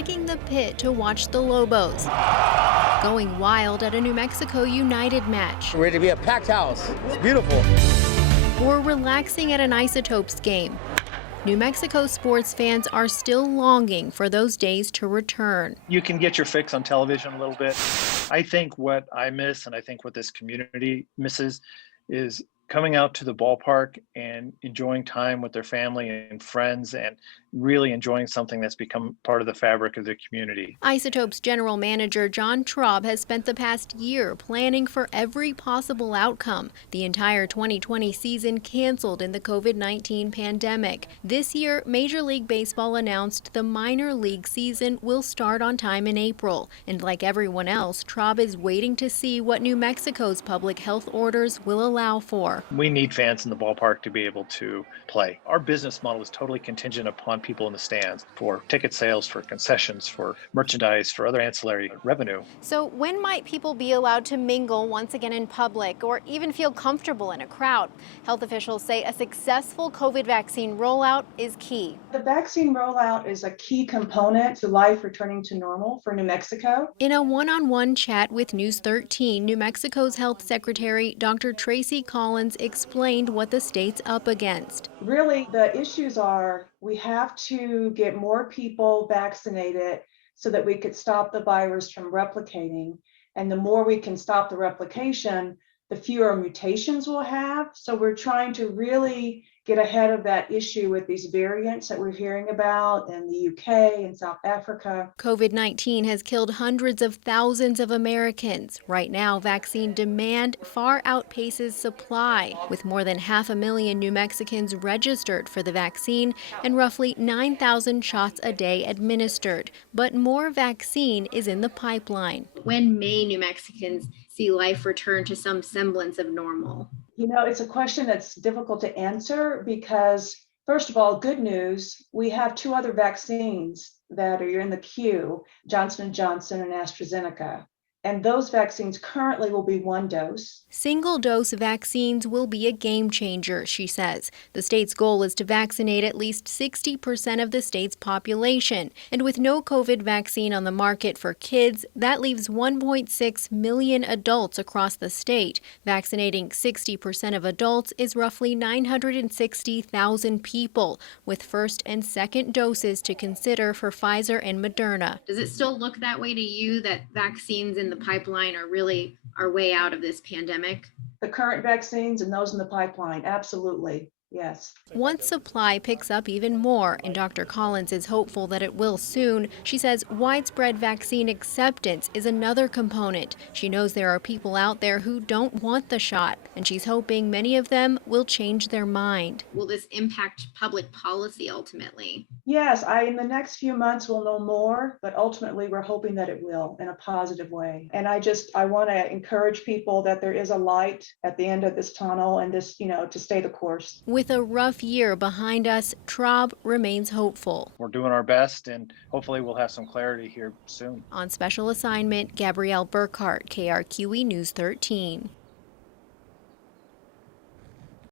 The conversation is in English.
packing the pit to watch the Lobos, going wild at a New Mexico United match, Ready to be a packed house. It's beautiful. or relaxing at an Isotopes game. New Mexico sports fans are still longing for those days to return. You can get your fix on television a little bit. I think what I miss, and I think what this community misses, is coming out to the ballpark and enjoying time with their family and friends and really enjoying something that's become part of the fabric of the community. Isotopes general manager John Traub has spent the past year planning for every possible outcome. The entire 2020 season canceled in the COVID-19 pandemic. This year, Major League Baseball announced the minor league season will start on time in April. And like everyone else, Traub is waiting to see what New Mexico's public health orders will allow for. We need fans in the ballpark to be able to play. Our business model is totally contingent upon people in the stands for ticket sales, for concessions, for merchandise, for other ancillary revenue. So when might people be allowed to mingle once again in public or even feel comfortable in a crowd? Health officials say a successful COVID vaccine rollout is key. The vaccine rollout is a key component to life returning to normal for New Mexico. In a one-on-one chat with News 13, New Mexico's Health Secretary Dr. Tracy Collins explained what the state's up against. Really, the issues are we have to get more people vaccinated so that we could stop the virus from replicating. And the more we can stop the replication, the fewer mutations we'll have. So we're trying to really get ahead of that issue with these variants that we're hearing about in the UK and South Africa. COVID-19 has killed hundreds of thousands of Americans. Right now, vaccine demand far outpaces supply, with more than 500,000 New Mexicans registered for the vaccine and roughly 9,000 shots a day administered. But more vaccine is in the pipeline. When may New Mexicans see life return to some semblance of normal? You know, it's a question that's difficult to answer because, first of all, good news, we have two other vaccines that are in the queue, Johnson & Johnson and AstraZeneca. And those vaccines currently will be one dose. Single-dose vaccines will be a game changer, she says. The state's goal is to vaccinate at least 60% of the state's population. And with no COVID vaccine on the market for kids, that leaves 1.6 million adults across the state. Vaccinating 60% of adults is roughly 960,000 people, with first and second doses to consider for Pfizer and Moderna. Does it still look that way to you, that vaccines in the pipeline are really our way out of this pandemic? The current vaccines and those in the pipeline, absolutely. Yes. Once supply picks up even more, and Dr. Collins is hopeful that it will soon, she says widespread vaccine acceptance is another component. She knows there are people out there who don't want the shot, and she's hoping many of them will change their mind. Will this impact public policy ultimately? Yes, in the next few months we'll know more, but ultimately we're hoping that it will in a positive way. And I want to encourage people that there is a light at the end of this tunnel and this, to stay the course. With a rough year behind us, Traub remains hopeful. We're doing our best, and hopefully we'll have some clarity here soon. On special assignment, Gabrielle Burkhart, KRQE News 13.